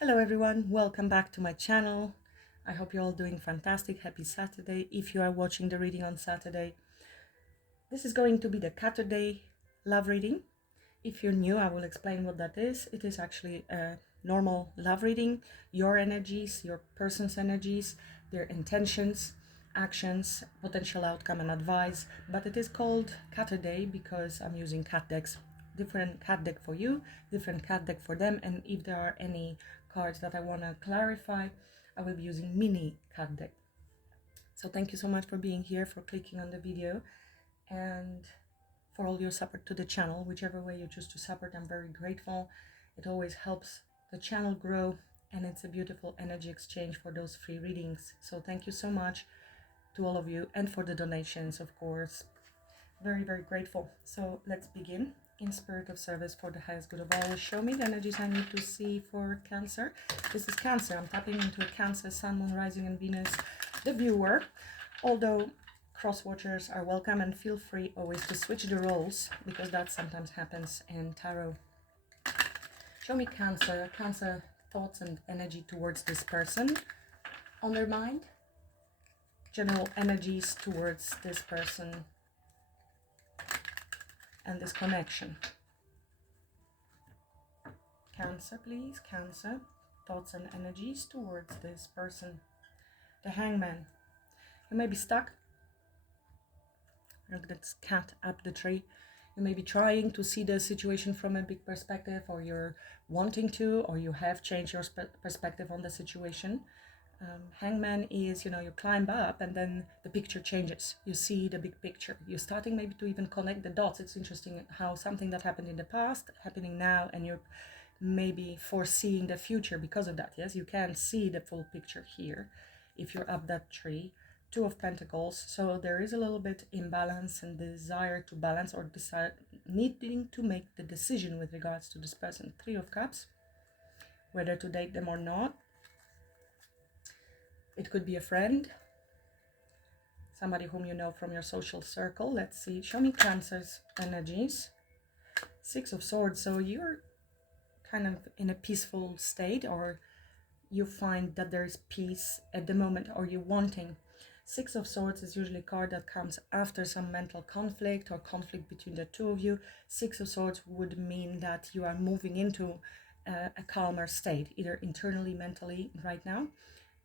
Hello everyone, welcome back to my channel. I hope you're all doing fantastic. Happy Saturday if you are watching the reading on Saturday. This is going to be the Cat-urday Love Reading. If you're new, I will explain what that is. It is actually a normal love reading. Your energies, your person's energies, their intentions, actions, potential outcome and advice. But it is called Cat-urday because I'm using cat decks. Different cat deck for you, different cat deck for them. And if there are any cards that I want to clarify, I will be using mini cat deck. So thank you so much for being here, for clicking on the video, and for all your support to the channel. Whichever way you choose to support, I'm very grateful. It always helps the channel grow, and it's a beautiful energy exchange for those free readings. So thank you so much to all of you, and for the donations, of course. Very, very grateful. So let's begin. In spirit of service for the highest good of all, show me the energies I need to see for Cancer. This is Cancer. I'm tapping into a Cancer, Sun, Moon, Rising, and Venus, the viewer. Although cross watchers are welcome, and feel free always to switch the roles because that sometimes happens in tarot. Show me Cancer. Cancer thoughts and energy towards this person on their mind. General energies towards this person and this connection. Cancer, please. Cancer, thoughts and energies towards this person. The Hangman. You may be stuck. Look, that's cat up the tree. You may be trying to see the situation from a big perspective, or you're wanting to, or you have changed your perspective on the situation. Hangman is, you climb up and then the picture changes. You see the big picture. You're starting maybe to even connect the dots. It's interesting how something that happened in the past, happening now, and you're maybe foreseeing the future because of that. Yes, you can see the full picture here if you're up that tree. Two of Pentacles. So there is a little bit imbalance and desire to balance, or needing to make the decision with regards to this person. Three of Cups, whether to date them or not. It could be a friend, somebody whom you know from your social circle. Let's see. Show me Cancer's energies. Six of Swords. So you're kind of in a peaceful state, or you find that there is peace at the moment, or you're wanting. Six of Swords is usually a card that comes after some mental conflict or conflict between the two of you. Six of Swords would mean that you are moving into a calmer state, either internally, mentally right now,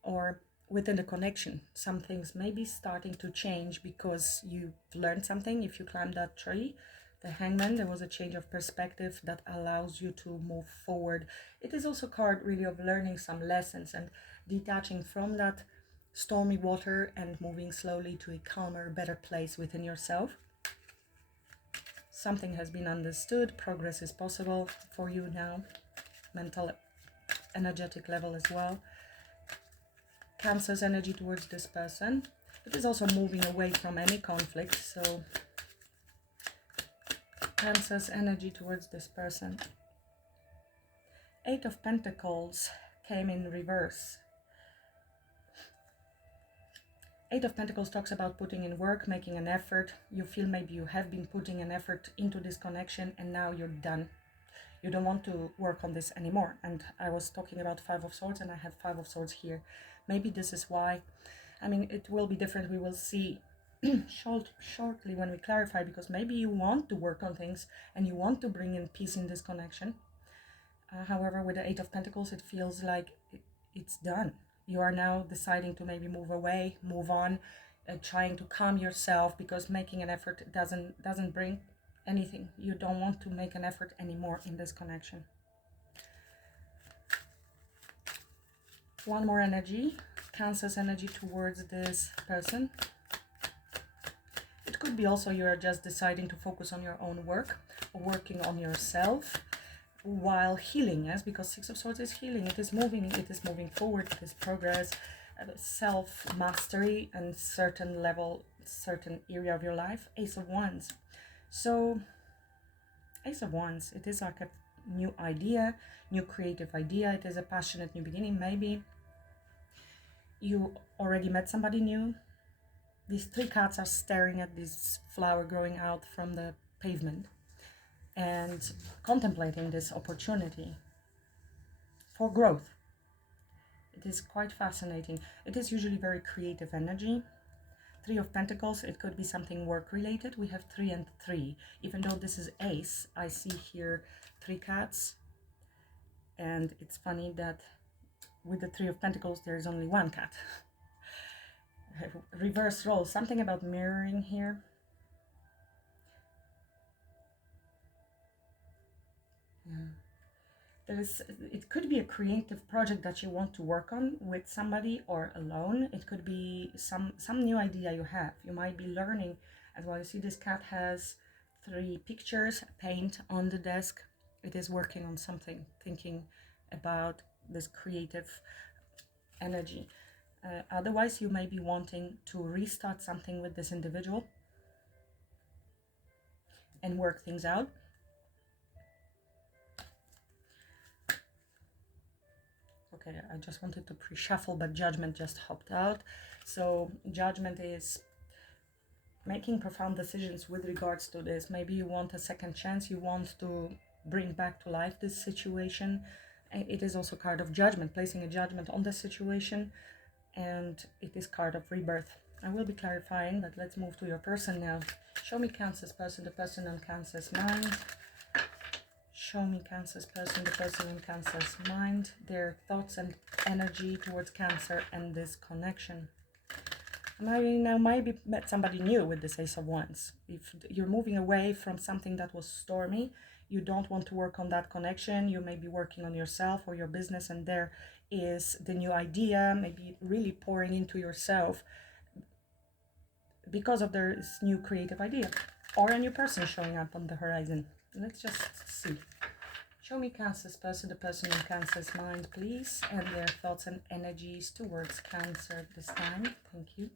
or within the connection. Some things may be starting to change because you've learned something. If you climb that tree, the Hangman, there was a change of perspective that allows you to move forward. It is also a card really of learning some lessons and detaching from that stormy water and moving slowly to a calmer, better place within yourself. Something has been understood. Progress is possible for you now. Mental, energetic level as well. Cancer's energy towards this person. It is also moving away from any conflict. So Cancer's energy towards this person. Eight of Pentacles came in reverse. Eight of Pentacles talks about putting in work, making an effort. You feel maybe you have been putting an effort into this connection and now you're done. You don't want to work on this anymore. And I was talking about Five of Swords, and I have Five of Swords here. Maybe this is why. I mean, it will be different. We will see shortly when we clarify, because maybe you want to work on things and you want to bring in peace in this connection. However, with the Eight of Pentacles, it feels like it's done. You are now deciding to maybe move away, move on, trying to calm yourself, because making an effort doesn't bring anything. You don't want to make an effort anymore in this connection. One more energy, Cancer's energy towards this person. It could be also you are just deciding to focus on your own work, or working on yourself while healing. Yes, because Six of Swords is healing. It is moving forward. It is progress, self-mastery, and certain level, certain area of your life. Ace of Wands. So Ace of Wands, it is like a new idea, new creative idea. It is a passionate new beginning. Maybe you already met somebody new. These three cats are staring at this flower growing out from the pavement and contemplating this opportunity for growth. It is quite fascinating. It is usually very creative energy. Three of Pentacles, it could be something work related. We have 3 and 3. Even though this is ace, I see here 3 cats. And it's funny that with the 3 of Pentacles, there's only 1 cat. Reverse role, something about mirroring here. Yeah. It could be a creative project that you want to work on with somebody or alone. It could be some new idea you have. You might be learning as well. You see this cat has 3 pictures, paint on the desk. It is working on something, thinking about this creative energy. Otherwise, you may be wanting to restart something with this individual and work things out. Okay, I just wanted to pre-shuffle, but Judgment just hopped out. So Judgment is making profound decisions with regards to this. Maybe you want a second chance. You want to bring back to life this situation. It is also card of judgment, placing a judgment on the situation. And it is card of rebirth. I will be clarifying, but let's move to your person now. Show me Cancer's person, the person on Cancer's mind. Show me Cancer's person, the person in Cancer's mind, their thoughts and energy towards Cancer and this connection. Now maybe met somebody new with this Ace of Wands. If you're moving away from something that was stormy, you don't want to work on that connection. You may be working on yourself or your business, and there is the new idea, maybe really pouring into yourself because of this new creative idea or a new person showing up on the horizon. Let's just see. Show me Cancer's person, the person in Cancer's mind, please, and their thoughts and energies towards Cancer this time. Thank you.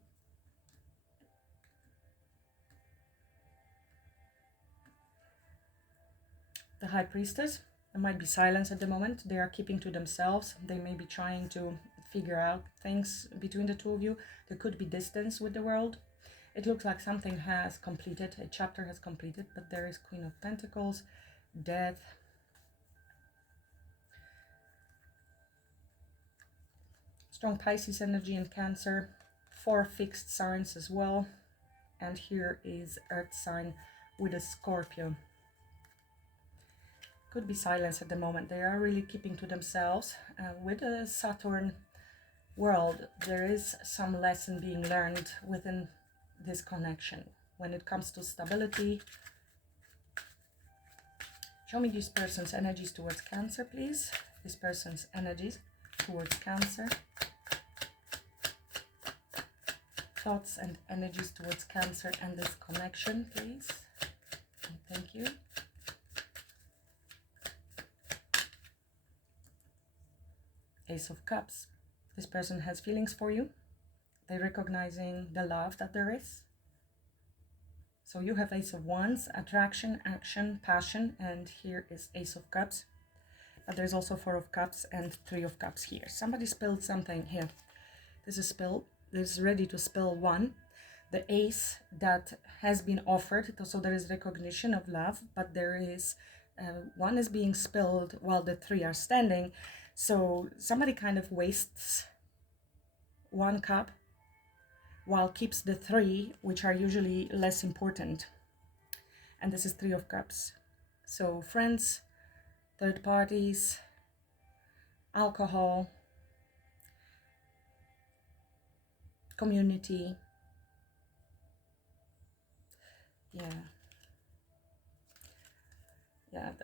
The High Priestess. There might be silence at the moment. They are keeping to themselves. They may be trying to figure out things between the two of you. There could be distance with the world. It looks like something has completed, a chapter has completed, but there is Queen of Pentacles, Death, strong Pisces energy and Cancer, 4 fixed signs as well, and here is Earth sign with a Scorpio. Could be silence at the moment. They are really keeping to themselves. With a Saturn world, there is some lesson being learned within this connection when it comes to stability. Show me this person's energies towards Cancer, please. This person's energies towards Cancer. Thoughts and energies towards Cancer and this connection, please. Thank you. Ace of Cups. This person has feelings for you. They're recognizing the love that there is. So you have Ace of Wands, attraction, action, passion, and here is Ace of Cups. But there's also 4 of Cups and 3 of Cups here. Somebody spilled something here. This is spilled. This is ready to spill 1. The Ace that has been offered, so there is recognition of love, but there is 1 is being spilled while the 3 are standing. So somebody kind of wastes 1 cup while keeps the 3, which are usually less important. And this is 3 of Cups. So friends, third parties, alcohol, community. Yeah,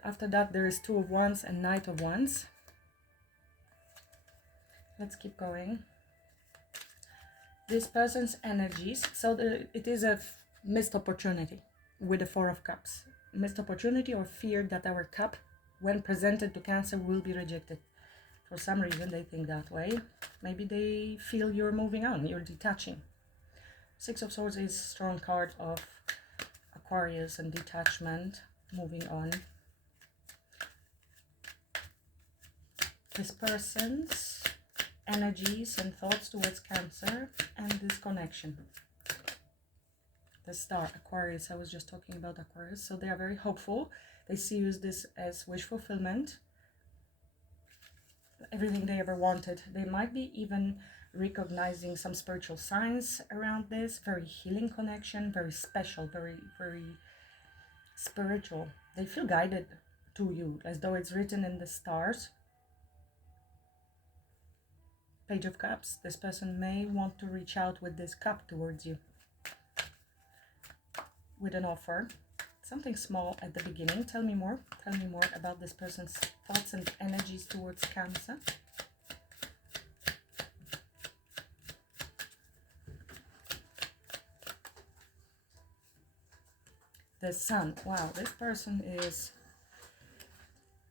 after that there is 2 of Wands and Knight of Wands. Let's keep going. This person's energies, so it is a missed opportunity with the 4 of Cups. Missed opportunity or fear that our cup, when presented to Cancer, will be rejected. For some reason they think that way. Maybe they feel you're moving on, you're detaching. 6 of Swords is a strong card of Aquarius and detachment, moving on. This person's energies and thoughts towards Cancer and this connection. The Star, Aquarius, I was just talking about Aquarius. So they are very hopeful. They see this as wish fulfillment. everything they ever wanted. They might be even recognizing some spiritual signs around this. Very healing connection, very special, very, very spiritual. They feel guided to you, as though it's written in the stars. Page of Cups. This person may want to reach out with this cup towards you, with an offer. Something small at the beginning. Tell me more. Tell me more about this person's thoughts and energies towards Cancer. The Sun. Wow, this person is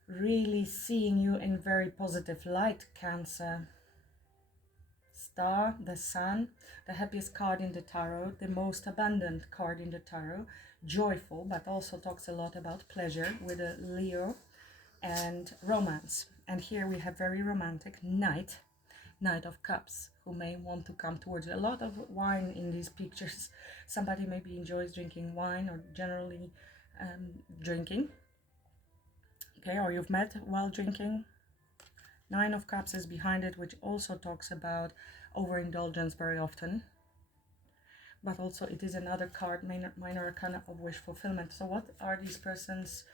really seeing you in very positive light, Cancer. Star, the Sun, the happiest card in the tarot, the most abundant card in the tarot, joyful, but also talks a lot about pleasure with a Leo, and romance. And here we have very romantic Knight of Cups, who may want to come towards you. A lot of wine in these pictures. Somebody maybe enjoys drinking wine, or generally drinking. Okay, or you've met while drinking. 9 of Cups is behind it, which also talks about overindulgence very often. But also it is another card, minor arcana of wish fulfillment. So what are these person's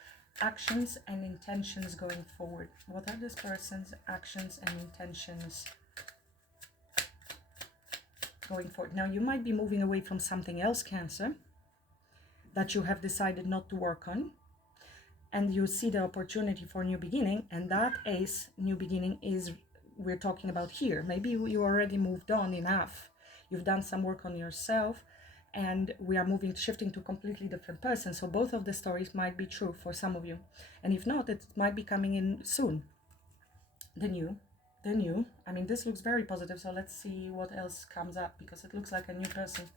actions and intentions going forward? What are this person's actions and intentions going forward? Now, you might be moving away from something else, Cancer, that you have decided not to work on. And you see the opportunity for a new beginning, and that ace new beginning is we're talking about here. Maybe you already moved on enough. You've done some work on yourself, and we are moving, shifting to a completely different person. So both of the stories might be true for some of you. And if not, it might be coming in soon. The new. I mean, this looks very positive. So let's see what else comes up, because it looks like a new person.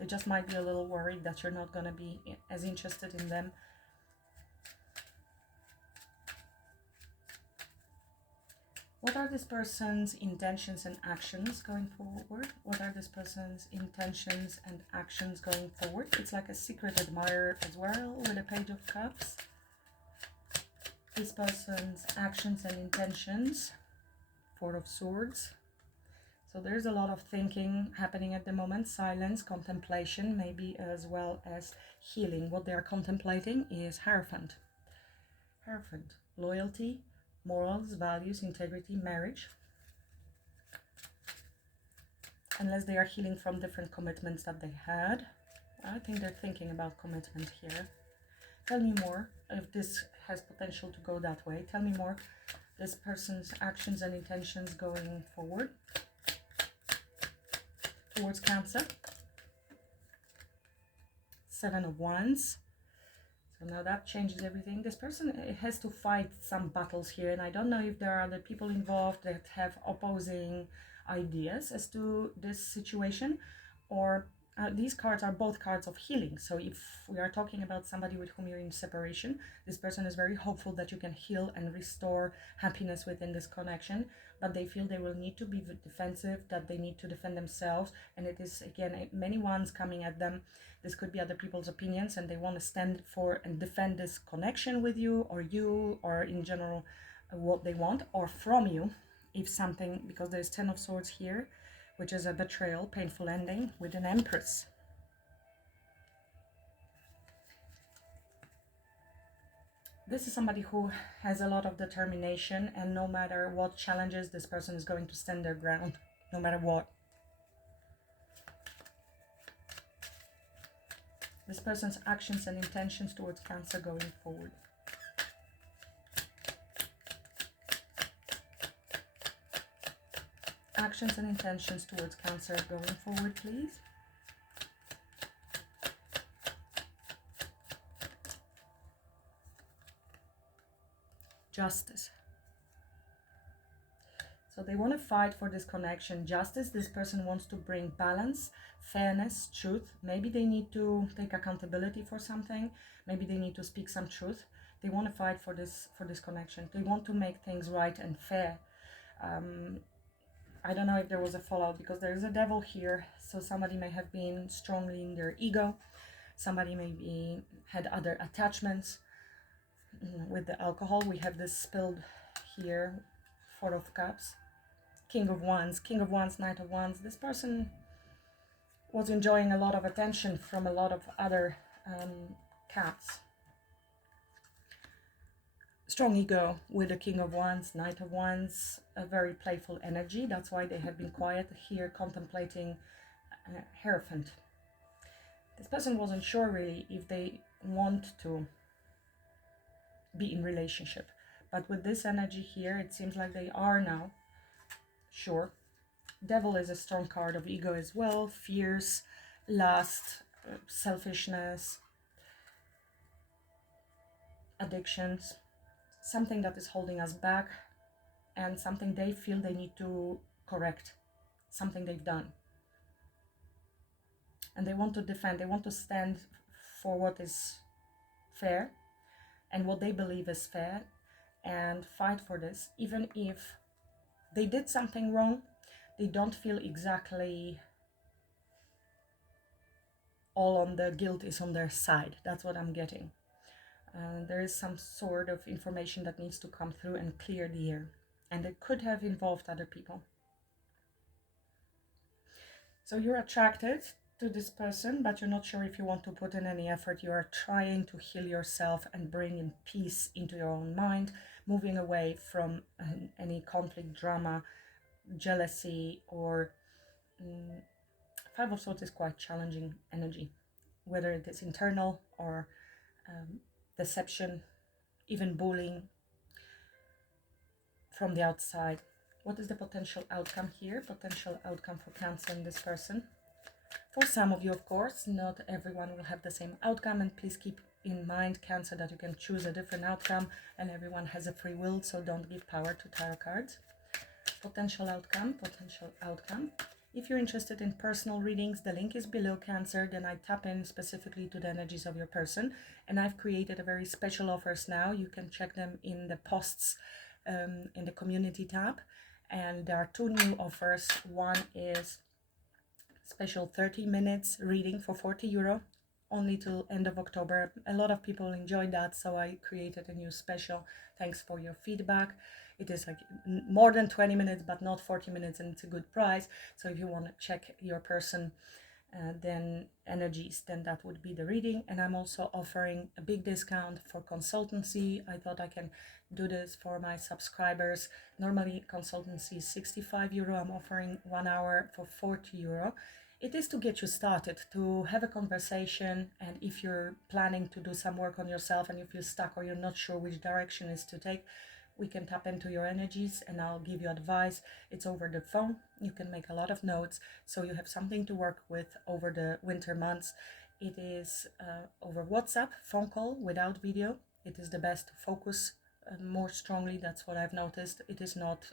They just might be a little worried that you're not going to be as interested in them. What are this person's intentions and actions going forward? What are this person's intentions and actions going forward? It's like a secret admirer as well, with a Page of Cups. This person's actions and intentions. 4 of Swords. So there's a lot of thinking happening at the moment. Silence, contemplation, maybe as well as healing. What they are contemplating is Hierophant. Loyalty, morals, values, integrity, marriage. Unless they are healing from different commitments that they had. I think they're thinking about commitment here. Tell me more if this has potential to go that way. Tell me more. This person's actions and intentions going forward towards Cancer. 7 of Wands. So now that changes everything. This person has to fight some battles here, and I don't know if there are other people involved that have opposing ideas as to this situation, or these cards are both cards of healing. So if we are talking about somebody with whom you're in separation, this person is very hopeful that you can heal and restore happiness within this connection, but they feel they will need to be defensive, that they need to defend themselves, and it is, again, many ones coming at them. This could be other people's opinions, and they want to stand for and defend this connection with you, or in general, what they want, or from you, if something, because there's 10 of Swords here, which is a betrayal, painful ending, with an Empress. This is somebody who has a lot of determination, and no matter what challenges, this person is going to stand their ground, no matter what. This person's actions and intentions towards Cancer going forward. Actions and intentions towards Cancer going forward, please. Justice. So they want to fight for this connection. Justice, this person wants to bring balance, fairness, truth. Maybe they need to take accountability for something. Maybe they need to speak some truth. They want to fight for this connection. They want to make things right and fair. I don't know if there was a fallout, because there is a Devil here. So somebody may have been strongly in their ego. Somebody maybe had other attachments. With the alcohol, we have this spilled here. Four of Cups, King of Wands, Knight of Wands. This person was enjoying a lot of attention from a lot of other cats. Strong ego with the King of Wands, Knight of Wands, a very playful energy. That's why they have been quiet here, contemplating Hierophant. This person wasn't sure really if they want to be in relationship, but with this energy here, it seems like they are now sure. Devil is a strong card of ego as well, fears, lust, selfishness, addictions, something that is holding us back, and something they feel they need to correct, something they've done. And they want to defend, they want to stand for what is fair and what they believe is fair, and fight for this. Even if they did something wrong, they don't feel exactly all on the guilt is on their side. That's what I'm getting. There is some sort of information that needs to come through and clear the air, and it could have involved other people. So you're attracted to this person, but you're not sure if you want to put in any effort. You are trying to heal yourself and bring in peace into your own mind, moving away from any conflict, drama, jealousy, or Five of Swords is quite challenging energy, whether it is internal or deception, even bullying from the outside. What is the potential outcome here? Potential outcome for Cancer and this person. For some of you, of course, not everyone will have the same outcome, and please keep in mind, Cancer, that you can choose a different outcome and everyone has a free will, so don't give power to tarot cards. Potential outcome, potential outcome. If you're interested in personal readings, the link is below, Cancer. Then I tap in specifically to the energies of your person, and I've created a very special offers now. You can check them in the posts in the community tab, and there are two new offers. One is special 30 minutes reading for €40, only till end of October. A lot of people enjoyed that, so I created a new special. Thanks for your feedback. It is like more than 20 minutes, but not 40 minutes, and it's a good price. So if you want to check your person, then energies, then that would be the reading. And I'm also offering a big discount for consultancy. I thought I can do this for my subscribers. Normally consultancy is €65. I'm offering 1 hour for €40. It is to get you started, to have a conversation, and if you're planning to do some work on yourself and you feel stuck or you're not sure which direction is to take, we can tap into your energies and I'll give you advice. It's over the phone. You can make a lot of notes, so you have something to work with over the winter months. It is over WhatsApp, phone call without video. It is the best to focus more strongly. That's what I've noticed. It is not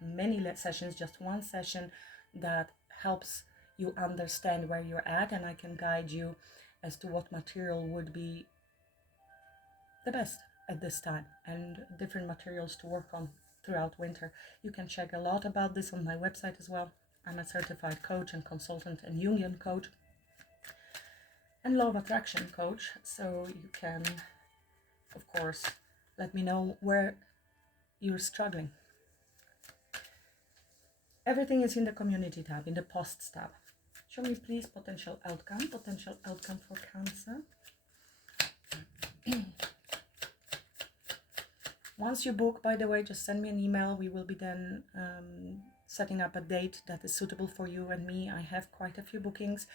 many sessions, just one session that helps you understand where you're at, and I can guide you as to what material would be the best at this time, and different materials to work on throughout winter. You can check a lot about this on my website as well. I'm a certified coach and consultant and Jungian coach and law of attraction coach, so you can, of course, let me know where you're struggling. Everything is in the community tab, in the posts tab. Show me please potential outcome for Cancer. Once you book, by the way, just send me an email. We will be then setting up a date that is suitable for you and me. I have quite a few bookings,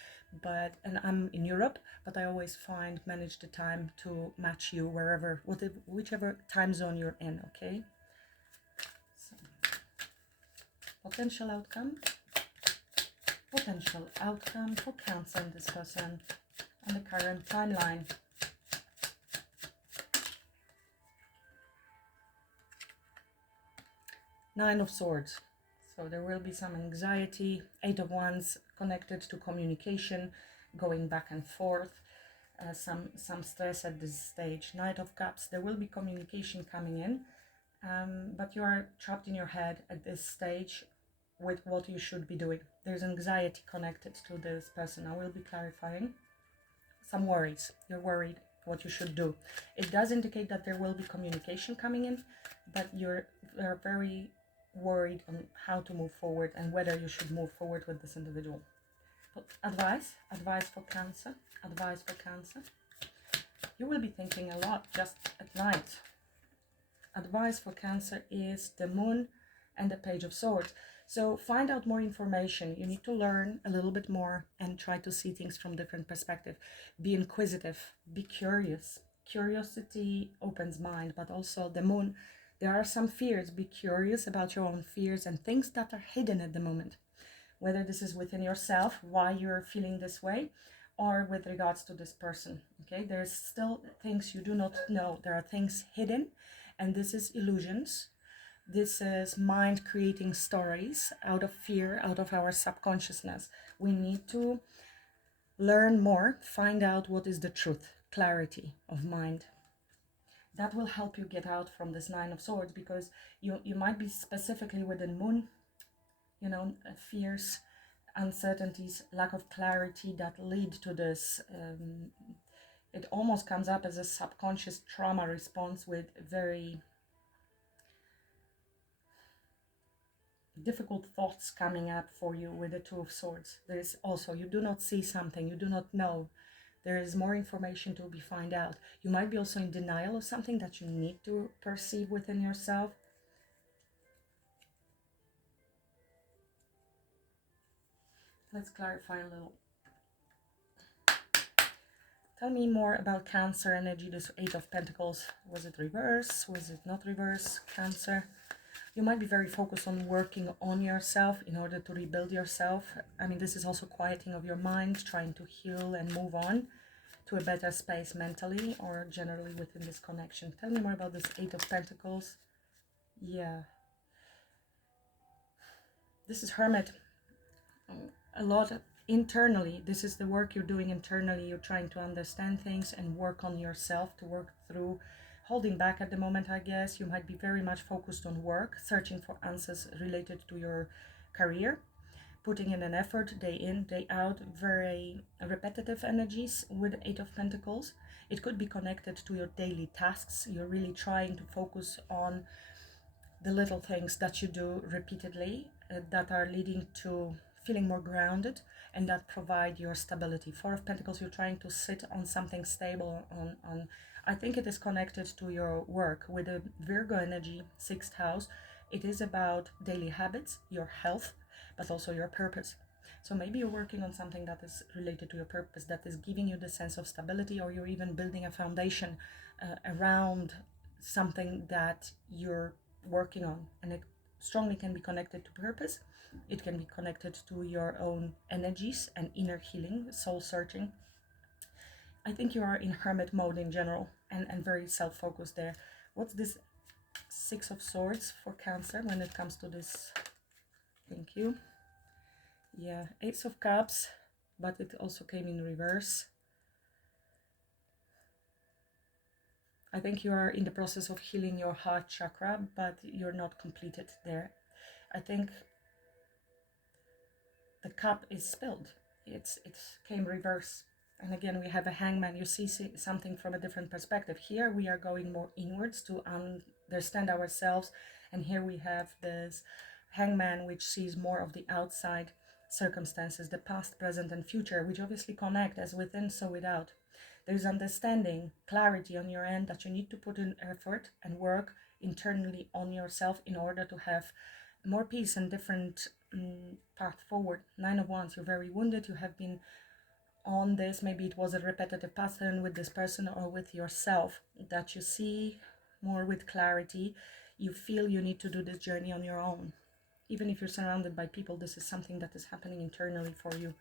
and I'm in Europe, but I always manage the time to match you wherever, whichever time zone you're in, okay? So, potential outcome for Cancer and this person on the current timeline. Nine of Swords. So there will be some anxiety. Eight of Wands connected to communication, going back and forth. Some stress at this stage. Knight of Cups. There will be communication coming in, but you are trapped in your head at this stage with what you should be doing. There's anxiety connected to this person. I will be clarifying. Some worries. You're worried what you should do. It does indicate that there will be communication coming in, but you're very worried on how to move forward and whether you should move forward with this individual. But advice for Cancer, advice for Cancer. You will be thinking a lot just at night. Advice for Cancer is the Moon and the Page of Swords. So find out more information. You need to learn a little bit more and try to see things from different perspective. Be inquisitive, be curious. Curiosity opens mind, but also the Moon, there are some fears. Be curious about your own fears and things that are hidden at the moment. Whether this is within yourself, why you're feeling this way, or with regards to this person. Okay, there's still things you do not know. There are things hidden, and this is illusions. This is mind creating stories out of fear, out of our subconsciousness. We need to learn more, find out what is the truth, clarity of mind. That will help you get out from this Nine of Swords, because you might be specifically with the Moon, fears, uncertainties, lack of clarity that lead to this. It almost comes up as a subconscious trauma response with very difficult thoughts coming up for you with the Two of Swords. There is also, you do not see something, you do not know. There is more information to be found out. You might be also in denial of something that you need to perceive within yourself. Let's clarify a little. Tell me more about Cancer energy, this Eight of Pentacles. Was it reverse? Was it not reverse? Cancer. You might be very focused on working on yourself in order to rebuild yourself. I mean, this is also quieting of your mind, trying to heal and move on to a better space mentally or generally within this connection. Tell me more about this Eight of Pentacles. Yeah. This is Hermit. A lot internally. This is the work you're doing internally. You're trying to understand things and work on yourself, to work through holding back at the moment, I guess. You might be very much focused on work, searching for answers related to your career, putting in an effort day in, day out, very repetitive energies with Eight of Pentacles. It could be connected to your daily tasks. You're really trying to focus on the little things that you do repeatedly that are leading to feeling more grounded and that provide your stability. Four of Pentacles, you're trying to sit on something stable. On I think it is connected to your work with the Virgo energy, 6th house. It is about daily habits, your health, but also your purpose. So maybe you're working on something that is related to your purpose, that is giving you the sense of stability, or you're even building a foundation around something that you're working on, and it strongly can be connected to purpose. It can be connected to your own energies and inner healing, soul searching. I think you are in hermit mode in general and very self-focused there. What's this Six of Swords for Cancer when it comes to this? Thank you. Yeah, Ace of Cups, but it also came in reverse. I think you are in the process of healing your heart chakra, but you're not completed there. I think the cup is spilled. It came reverse. And again, we have a Hangman. You see something from a different perspective. Here we are going more inwards to understand ourselves. And here we have this Hangman, which sees more of the outside circumstances, the past, present, and future, which obviously connect as within, so without. There's understanding, clarity on your end that you need to put in effort and work internally on yourself in order to have more peace and different path forward. Nine of Wands, you're very wounded. You have been on this. Maybe it was a repetitive pattern with this person or with yourself that you see more with clarity. You feel you need to do this journey on your own. Even if you're surrounded by people, this is something that is happening internally for you.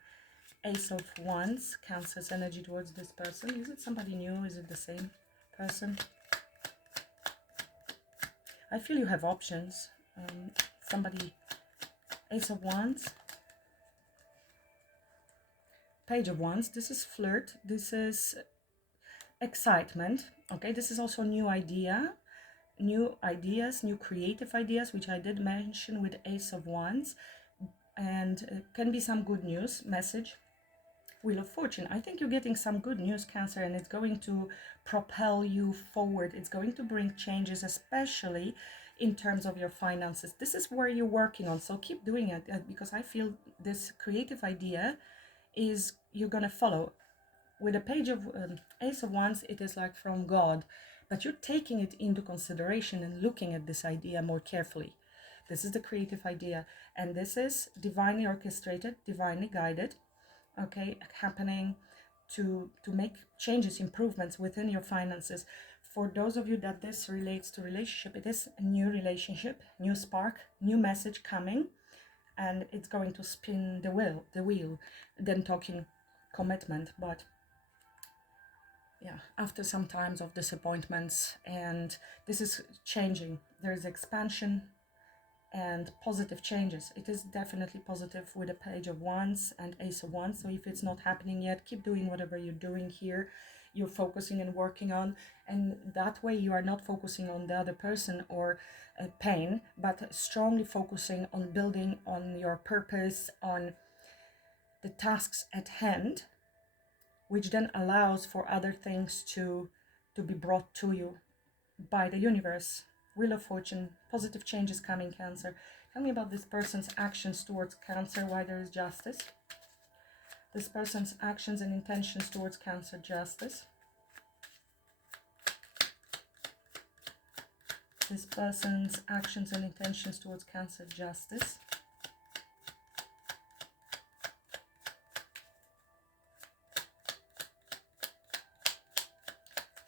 Ace of Wands, Cancer's energy towards this person. Is it somebody new? Is it the same person? I feel you have options. Somebody, Ace of Wands, Page of Wands. This is flirt. This is excitement. Okay, this is also new idea, new ideas, new creative ideas, which I did mention with Ace of Wands, and can be some good news message. Wheel of Fortune. I think you're getting some good news, Cancer, and it's going to propel you forward. It's going to bring changes, especially in terms of your finances. This is where you're working on, so keep doing it, because I feel this creative idea is you're gonna follow. With a page of Ace of Wands, it is like from God, but you're taking it into consideration and looking at this idea more carefully. This is the creative idea, and this is divinely orchestrated, divinely guided, okay, happening to make changes, improvements within your finances. For those of you that this relates to relationship, it is a new relationship, new spark, new message coming, and it's going to spin the wheel. Then talking commitment, but yeah, after some times of disappointments, and this is changing. There is expansion and positive changes. It is definitely positive with a page of wands and ace of wands. So if it's not happening yet, keep doing whatever you're doing here, you're focusing and working on, and that way you are not focusing on the other person or pain, but strongly focusing on building on your purpose, on the tasks at hand, which then allows for other things to be brought to you by the universe. Wheel of Fortune, positive changes coming, Cancer. Tell me about this person's actions towards Cancer, why there is justice. This person's actions and intentions towards Cancer, justice. This person's actions and intentions towards Cancer, justice.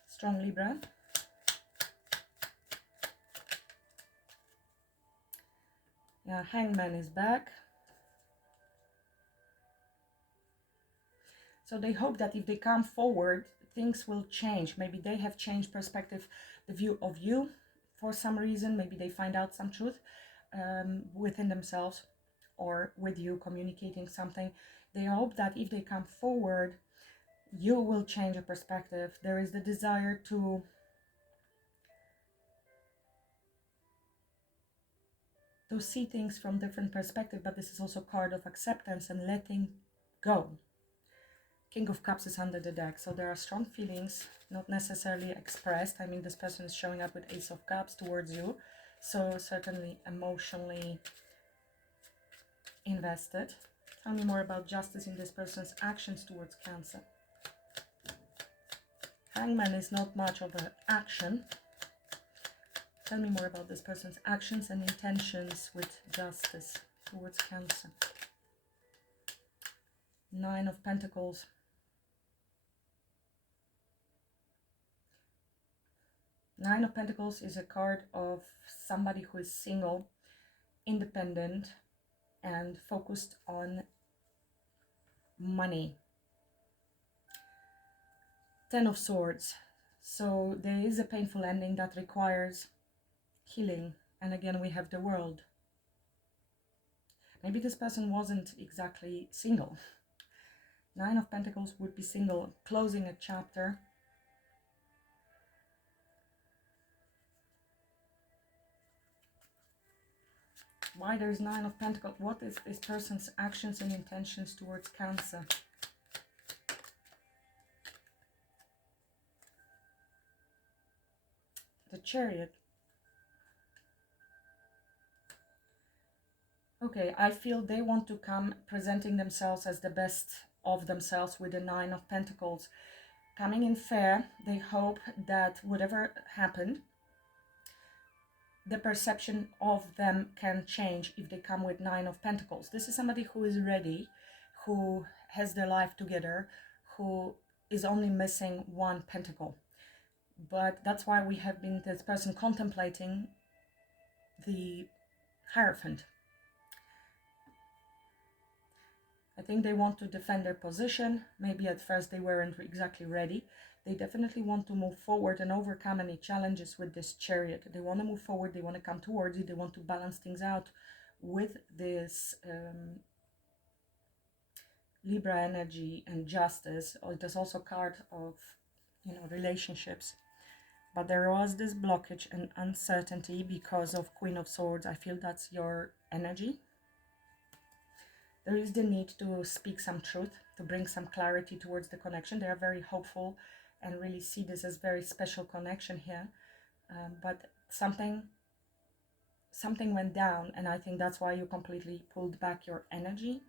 Strong Libra. Yeah, Hangman is back. So they hope that if they come forward, things will change. Maybe they have changed perspective, the view of you for some reason. Maybe they find out some truth within themselves or with you communicating something. They hope that if they come forward, you will change a perspective. There is the desire to see things from different perspective, but this is also a card of acceptance and letting go. King of Cups is under the deck, so there are strong feelings, not necessarily expressed. I mean, this person is showing up with Ace of Cups towards you, so certainly emotionally invested. Tell me more about justice in this person's actions towards Cancer. Hangman is not much of an action. Tell me more about this person's actions and intentions with justice towards Cancer. Nine of Pentacles. Nine of Pentacles is a card of somebody who is single, independent, and focused on money. Ten of Swords. So there is a painful ending that requires healing. And again, we have the World. Maybe this person wasn't exactly single. Nine of Pentacles would be single, closing a chapter. Why there's Nine of Pentacles? What is this person's actions and intentions towards Cancer? The Chariot. Okay, I feel they want to come presenting themselves as the best of themselves with the Nine of Pentacles. Coming in fair, they hope that whatever happened, the perception of them can change if they come with Nine of Pentacles. This is somebody who is ready, who has their life together, who is only missing one pentacle. But that's why we have been this person contemplating the Hierophant. I think they want to defend their position. Maybe at first they weren't exactly ready. They definitely want to move forward and overcome any challenges with this Chariot. They want to move forward, they want to come towards you, they want to balance things out with this Libra energy and justice. It is also a card of, relationships. But there was this blockage and uncertainty because of Queen of Swords. I feel that's your energy. There is the need to speak some truth, to bring some clarity towards the connection. They are very hopeful and really see this as very special connection here. But something something went down, and I think that's why you completely pulled back your energy.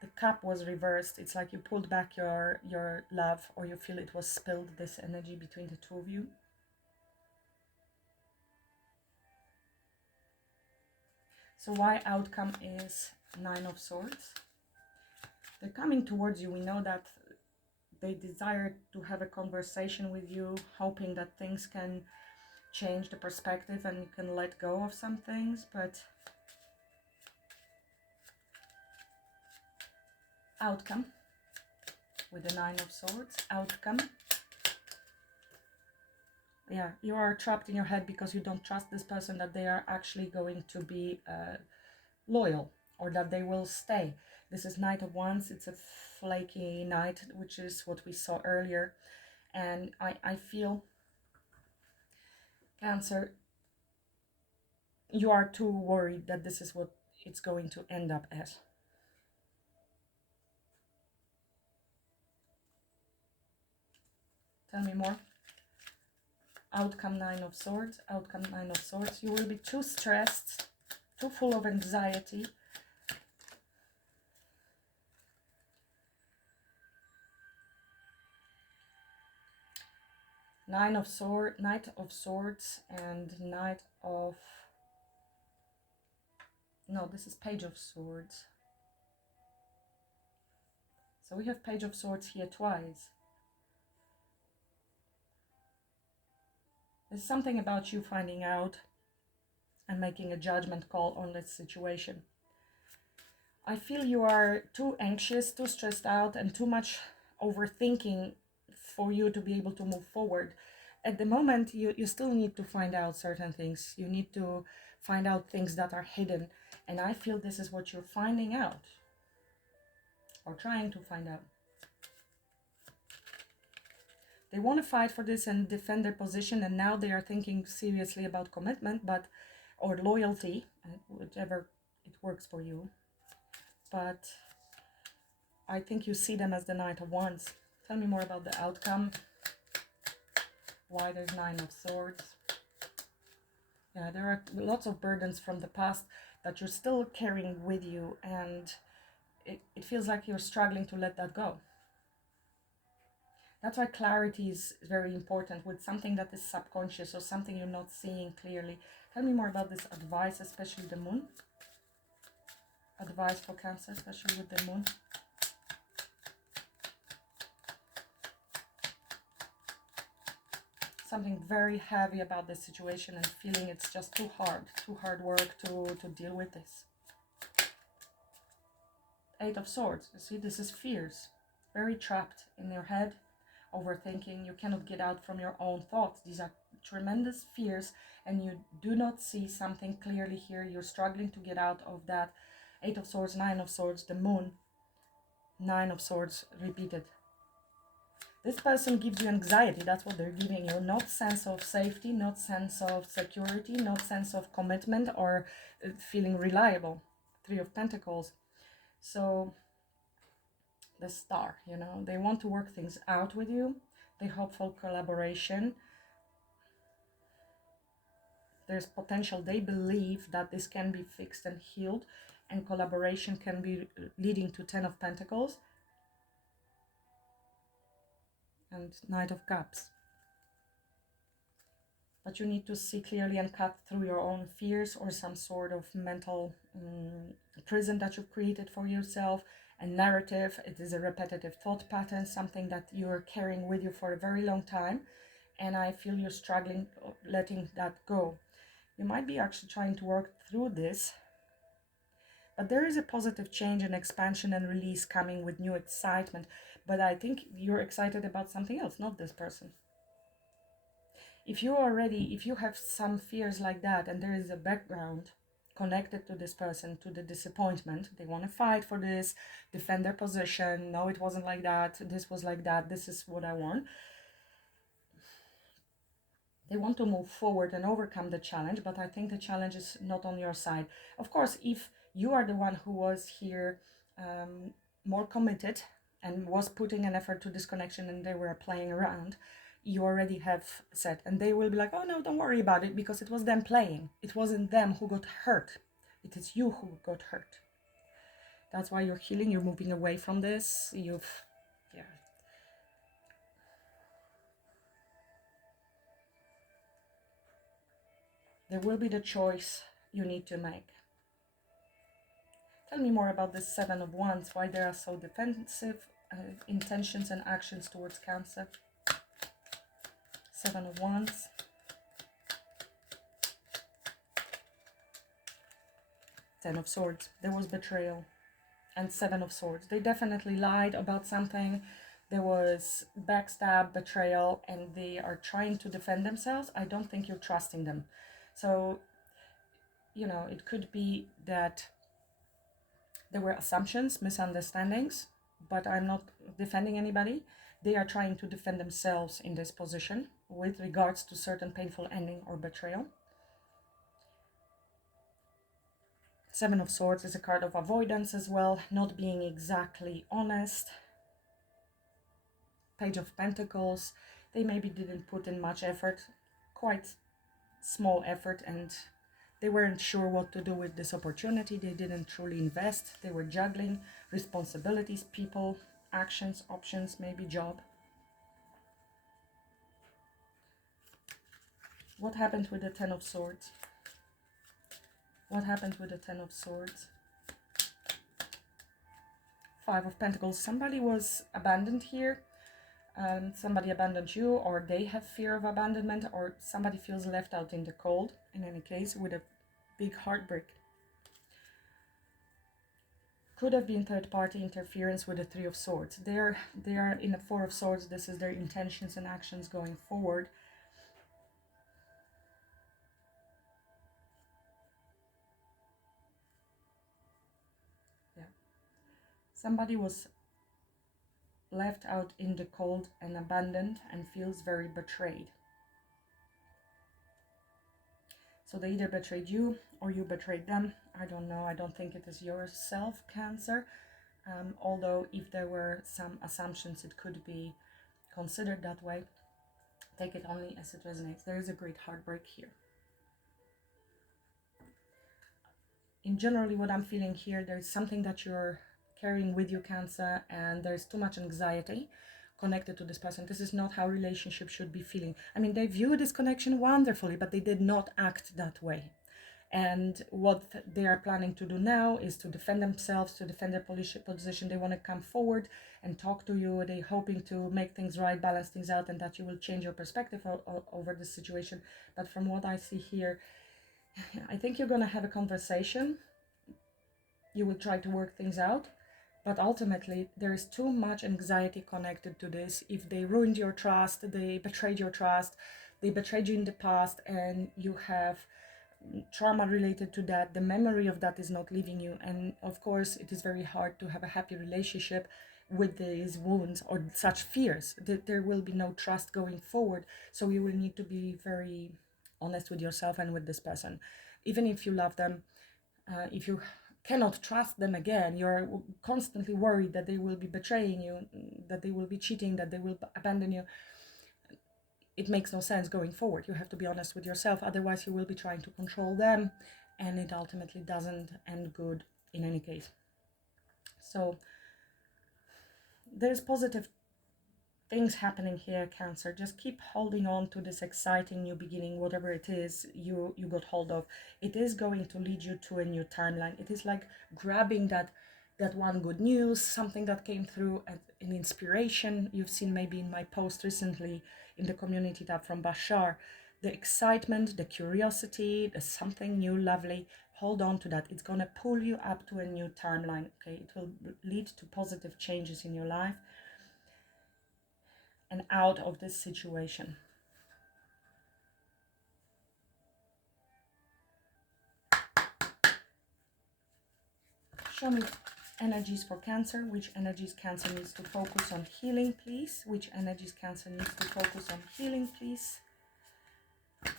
The cup was reversed. It's like you pulled back your love, or you feel it was spilled, this energy between the two of you. So why outcome is 9 of Swords? They're coming towards you. We know that they desire to have a conversation with you, hoping that things can change the perspective and you can let go of some things, but outcome with the 9 of Swords, outcome. Yeah, you are trapped in your head because you don't trust this person that they are actually going to be loyal, or that they will stay. This is Knight of Wands. It's a flaky knight, which is what we saw earlier. And I feel, Cancer, you are too worried that this is what it's going to end up as. Tell me more. Outcome 9 of Swords, outcome 9 of Swords. You will be too stressed, too full of anxiety. Knight of Swords and Knight of... No, this is Page of Swords. So we have Page of Swords here twice. There's something about you finding out and making a judgment call on this situation. I feel you are too anxious, too stressed out, and too much overthinking for you to be able to move forward. At the moment, you still need to find out certain things. You need to find out things that are hidden. And I feel this is what you're finding out, or trying to find out. They want to fight for this and defend their position, and now they are thinking seriously about commitment, or loyalty, whichever it works for you. But I think you see them as the Knight of Wands. Tell me more about the outcome. Why there's 9 of Swords. Yeah, there are lots of burdens from the past that you're still carrying with you, and it feels like you're struggling to let that go. That's why clarity is very important with something that is subconscious or something you're not seeing clearly. Tell me more about this advice, especially the Moon. Advice for Cancer, especially with the Moon. Something very heavy about this situation and feeling it's just too hard work to deal with this. 8 of Swords. You see, this is fears. Very trapped in your head. Overthinking, you cannot get out from your own thoughts. These are tremendous fears, and you do not see something clearly here. You're struggling to get out of that. 8 of Swords, 9 of Swords, the Moon, 9 of Swords repeated. This person gives you anxiety. That's what they're giving you. Not sense of safety, not sense of security, not sense of commitment or feeling reliable. 3 of Pentacles. So the Star, you know, they want to work things out with you. They hope for collaboration. There's potential. They believe that this can be fixed and healed, and collaboration can be leading to 10 of Pentacles and Knight of Cups. But you need to see clearly and cut through your own fears or some sort of mental prison that you've created for yourself. A narrative, it is a repetitive thought pattern, something that you're carrying with you for a very long time, and I feel you're struggling letting that go. You might be actually trying to work through this, but there is a positive change and expansion and release coming with new excitement. But I think you're excited about something else, not this person. If you have some fears like that, and there is a background connected to this person, to the disappointment, they want to fight for this, defend their position. No, it wasn't like that. This was like that. This is what I want. They want to move forward and overcome the challenge, but I think the challenge is not on your side. Of course, if you are the one who was here more committed and was putting an effort to this connection and they were playing around, you already have said, and they will be like, oh no, don't worry about it, because it was them playing. It wasn't them who got hurt. It is you who got hurt. That's why you're healing. You're moving away from this. Yeah. There will be the choice you need to make. Tell me more about this Seven of Wands, why they are so defensive, intentions and actions towards Cancer. Seven of Wands. Ten of Swords. There was betrayal. And Seven of Swords. They definitely lied about something. There was backstab, betrayal, and they are trying to defend themselves. I don't think you're trusting them. So, you know, it could be that there were assumptions, misunderstandings, but I'm not defending anybody. They are trying to defend themselves in this position with regards to certain painful ending or betrayal. Seven of Swords is a card of avoidance as well, not being exactly honest. Page of Pentacles, they maybe didn't put in much effort, quite small effort, and they weren't sure what to do with this opportunity. They didn't truly invest. They were juggling responsibilities, people, actions, options, maybe job. What happened with the Ten of Swords? What happened with the Ten of Swords? Five of Pentacles. Somebody was abandoned here. Somebody abandoned you, or they have fear of abandonment, or somebody feels left out in the cold, in any case, with a big heartbreak. Could have been third-party interference with the Three of Swords. They are in the Four of Swords. This is their intentions and actions going forward. Yeah. Somebody was left out in the cold and abandoned and feels very betrayed. So they either betrayed you or you betrayed them. I don't know. I don't think it is yourself, Cancer. Although if there were some assumptions, it could be considered that way. Take it only as it resonates. There is a great heartbreak here. In generally what I'm feeling here, there's something that you're carrying with you, Cancer, and there's too much anxiety connected to this person. This is not how relationships should be feeling. I mean, they view this connection wonderfully, but they did not act that way. And what they are planning to do now is to defend themselves, to defend their position. They want to come forward and talk to you. They're hoping to make things right, balance things out, and that you will change your perspective over the situation. But from what I see here, I think you're going to have a conversation. You will try to work things out. But ultimately, there is too much anxiety connected to this. If they ruined your trust, they betrayed your trust, they betrayed you in the past, and you have trauma related to that, the memory of that is not leaving you. And of course, it is very hard to have a happy relationship with these wounds or such fears. There will be no trust going forward. So you will need to be very honest with yourself and with this person. Even if you love them, if you cannot trust them again, you're constantly worried that they will be betraying you, that they will be cheating, that they will abandon you. It makes no sense going forward. You have to be honest with yourself, otherwise you will be trying to control them, and it ultimately doesn't end good in any case. So there's positive things happening here, Cancer. Just keep holding on to this exciting new beginning, whatever it is you got hold of. It is going to lead you to a new timeline. It is like grabbing that one good news, something that came through, an inspiration. You've seen maybe in my post recently in the community tab from Bashar, the excitement, the curiosity, the something new, lovely. Hold on to that. It's going to pull you up to a new timeline. Okay, it will lead to positive changes in your life and out of this situation. Show me energies for Cancer. Which energies Cancer needs to focus on healing, please? Which energies Cancer needs to focus on healing, please?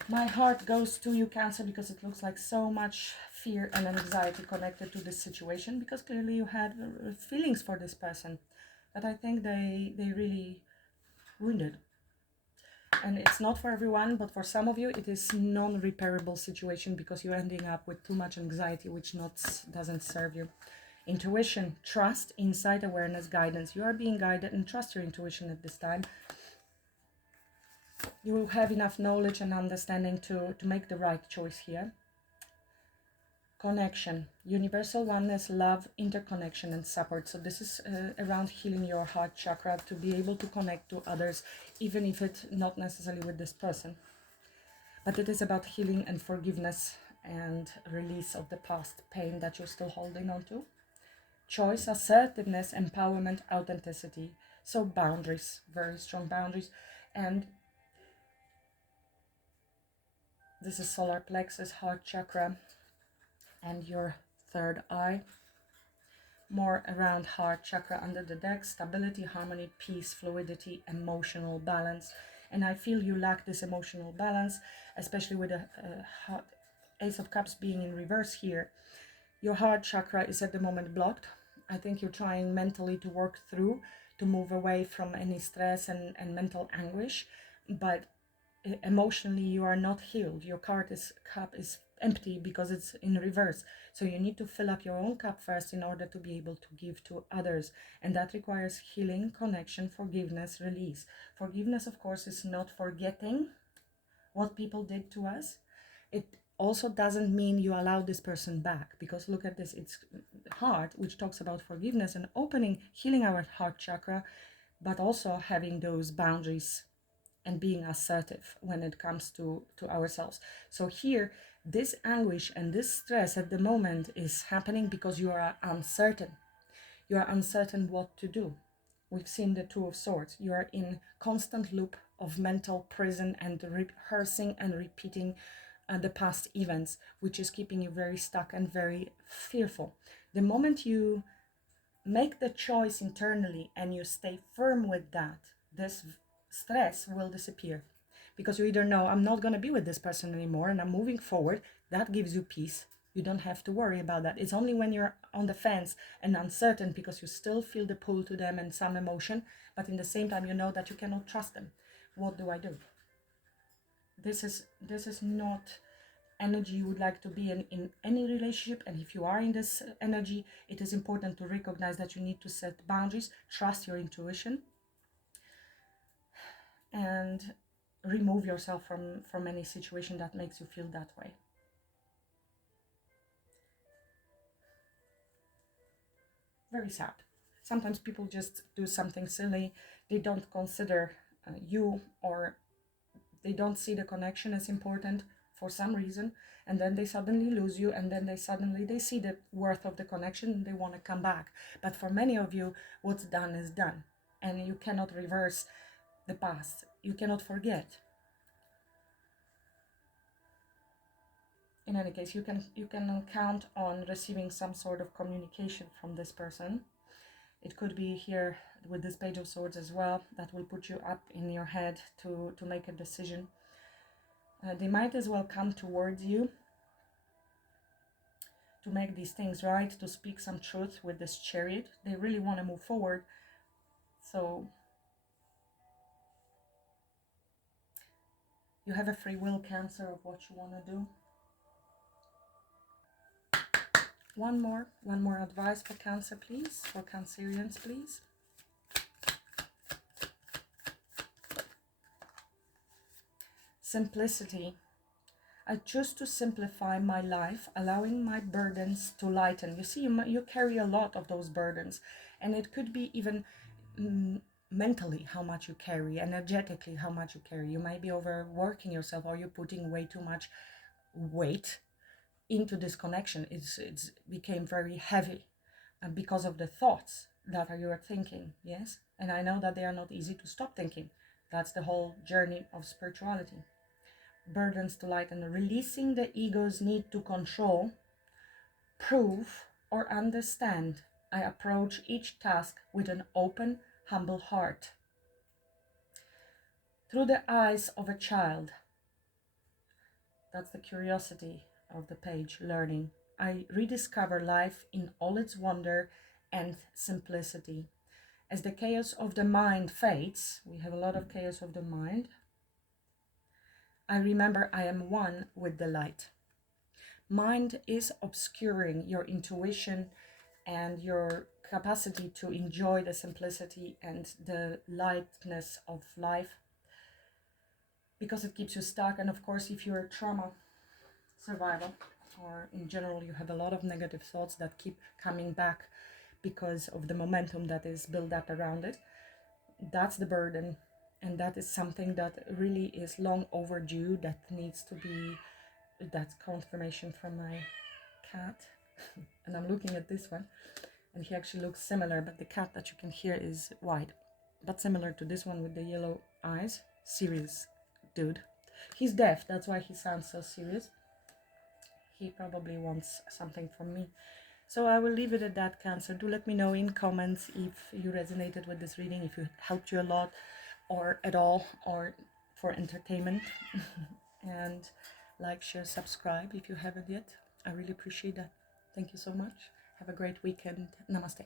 My heart goes to you, Cancer, because it looks like so much fear and anxiety connected to this situation, because clearly you had feelings for this person that I think they really wounded. And it's not for everyone, but for some of you it is non-repairable situation because you're ending up with too much anxiety, which doesn't serve you. Intuition, trust, insight, awareness, guidance. You are being guided, and trust your intuition at this time. You will have enough knowledge and understanding to make the right choice here. Connection, universal oneness, love, interconnection, and support. So this is around healing your heart chakra to be able to connect to others, even if it's not necessarily with this person. But it is about healing and forgiveness and release of the past pain that you're still holding on to. Choice, assertiveness, empowerment, authenticity. So boundaries, very strong boundaries. And this is solar plexus, heart chakra, and your third eye. More around heart chakra under the deck, stability, harmony, peace, fluidity, emotional balance. And I feel you lack this emotional balance, especially with the Ace of Cups being in reverse here. Your heart chakra is at the moment blocked. I think you're trying mentally to work through, to move away from any stress and mental anguish, but emotionally you are not healed. Your cup is empty because it's in reverse. So you need to fill up your own cup first in order to be able to give to others. And that requires healing, connection, forgiveness, release. Forgiveness, of course, is not forgetting what people did to us. It also doesn't mean you allow this person back, because look at this, it's heart, which talks about forgiveness and opening, healing our heart chakra, but also having those boundaries and being assertive when it comes to ourselves. So here, this anguish and this stress at the moment is happening because you are uncertain. You are uncertain what to do. We've seen the Two of Swords. You are in constant loop of mental prison and rehearsing and repeating the past events, which is keeping you very stuck and very fearful. The moment you make the choice internally and you stay firm with that, this stress will disappear, because you either know, I'm not going to be with this person anymore and I'm moving forward. That gives you peace. You don't have to worry about that. It's only when you're on the fence and uncertain, because you still feel the pull to them and some emotion, but in the same time you know that you cannot trust them. What do I do? This is not energy you would like to be in any relationship. And if you are in this energy, it is important to recognize that you need to set boundaries, trust your intuition, and remove yourself from any situation that makes you feel that way. Very sad. Sometimes people just do something silly. They don't consider you, or they don't see the connection as important for some reason, and then they suddenly lose you, and then they see the worth of the connection and they want to come back. But for many of you, what's done is done, and you cannot reverse the past. You cannot forget. In any case, you can count on receiving some sort of communication from this person. It could be here with this Page of Swords as well, that will put you up in your head to make a decision. They might as well come towards you to make these things right, to speak some truth with this Chariot. They really want to move forward. So you have a free will, Cancer, of what you want to do. One more advice for Cancer, please, for Cancerians, please. Simplicity. I choose to simplify my life, allowing my burdens to lighten. You see, you carry a lot of those burdens, and it could be even mentally how much you carry, energetically how much you carry. You might be overworking yourself, or you're putting way too much weight into this connection. It's became very heavy because of the thoughts that you are thinking. Yes, and I know that they are not easy to stop thinking. That's the whole journey of spirituality. Burdens to lighten, releasing the ego's need to control, prove, or understand. I approach each task with an open, humble heart. Through the eyes of a child. That's the curiosity of the page, learning. I rediscover life in all its wonder and simplicity. As the chaos of the mind fades, we have a lot of chaos of the mind, I remember I am one with the light. Mind is obscuring your intuition and your capacity to enjoy the simplicity and the lightness of life, because it keeps you stuck. And of course, if you're a trauma survivor, or in general you have a lot of negative thoughts that keep coming back because of the momentum that is built up around it, that's the burden. And that is something that really is long overdue, that needs to be, that's confirmation from my cat. And I'm looking at this one, and he actually looks similar, but the cat that you can hear is white, but similar to this one with the yellow eyes. Serious dude. He's deaf, that's why he sounds so serious. He probably wants something from me. So I will leave it at that, Cancer. Do let me know in comments if you resonated with this reading, if it helped you a lot or at all, or for entertainment. And like, share, subscribe if you haven't yet. I really appreciate that. Thank you so much. Have a great weekend. Namaste.